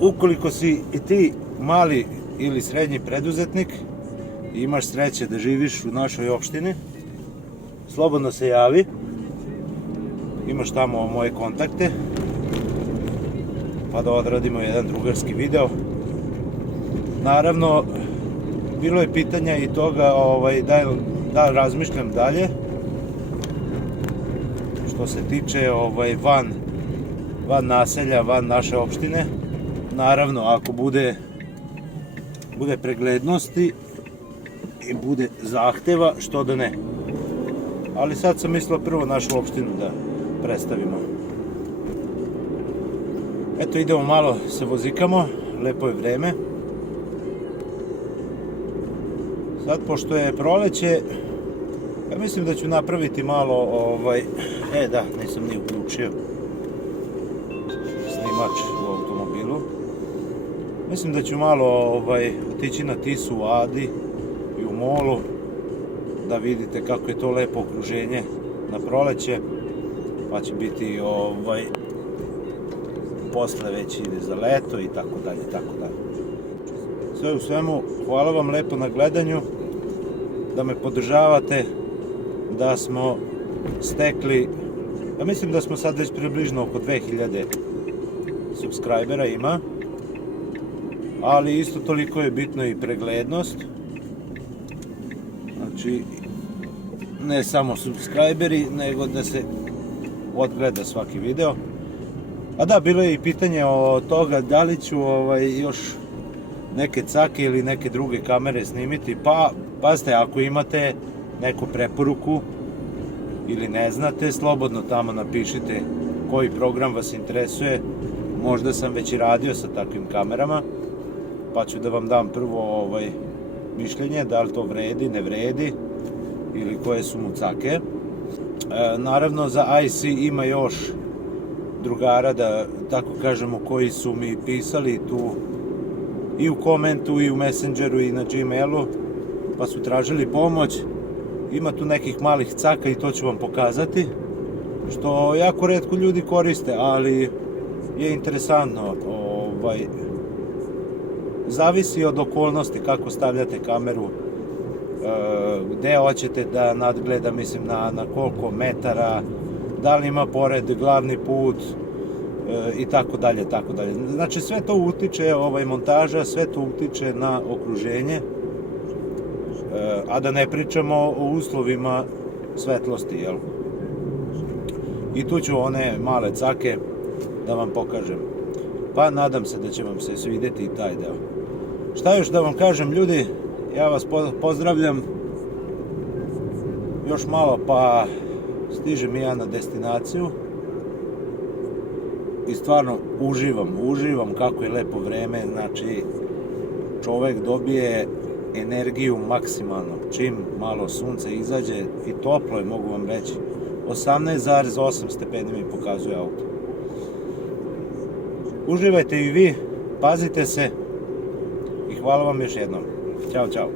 Ukoliko si i ti mali ili srednji preduzetnik i imaš sreće da živiš u našoj opštini, slobodno se javi, imaš tamo moje kontakte, pa da odradimo jedan drugarski video. Naravno, bilo je pitanja i toga da razmišljam dalje što se tiče van naselja, van naše opštine. Naravno, ako bude preglednosti i bude zahteva, što da ne. Ali sad sam mislio prvo našu opštinu da predstavimo. Eto, idemo malo, se vozikamo, lepo je vreme. Sad, pošto je proleće, ja mislim da ću napraviti malo, nisam ni uključio snimač u automobilu. Mislim da ću malo otići na Tisu u Adi i u Molu, da vidite kako je to lepo okruženje na proleće, pa će biti posle već ide za leto i tako dalje, tako dalje. Sve u svemu, hvala vam lepo na gledanju, da me podržavate, da smo stekli, ja mislim da smo sad već približno oko 2000 subscribera ima, ali isto toliko je bitno i preglednost, znači ne samo subscriberi, nego da se odgleda svaki video. A da, bilo je i pitanje o toga da li ću još neke cake ili neke druge kamere snimiti, pa pazite, ako imate neku preporuku ili ne znate, slobodno tamo napišite koji program vas interesuje. Možda sam već i radio sa takvim kamerama, pa ću da vam dam prvo mišljenje, da li to vredi, ne vredi, ili koje su mu cake. Naravno, za IC ima još drugara, da tako kažemo, koji su mi pisali tu i u komentu i u Messengeru i na Gmailu, pa su tražili pomoć. Ima tu nekih malih caka i to ću vam pokazati, što jako retko ljudi koriste, ali je interesantno. Zavisi od okolnosti kako stavljate kameru, gde hoćete da nadgleda, mislim na koliko metara, da li ima pored glavni put i tako dalje, tako dalje. Znači sve to utiče, montaža, sve to utiče na okruženje, a da ne pričamo o uslovima svetlosti, jel? I tu ću one male cake da vam pokažem. Pa nadam se da će vam se svidjeti i taj deo. Šta još da vam kažem, ljudi, ja vas pozdravljam. Još malo pa stižem i ja na destinaciju i stvarno uživam kako je lepo vreme. Znači, čovek dobije energiju maksimalno čim malo sunce izađe, i toplo je, mogu vam reći. 18,8 stepeni mi pokazuje auto. Uživajte i vi, pazite se i hvala vam još jednom. Ćao, čao.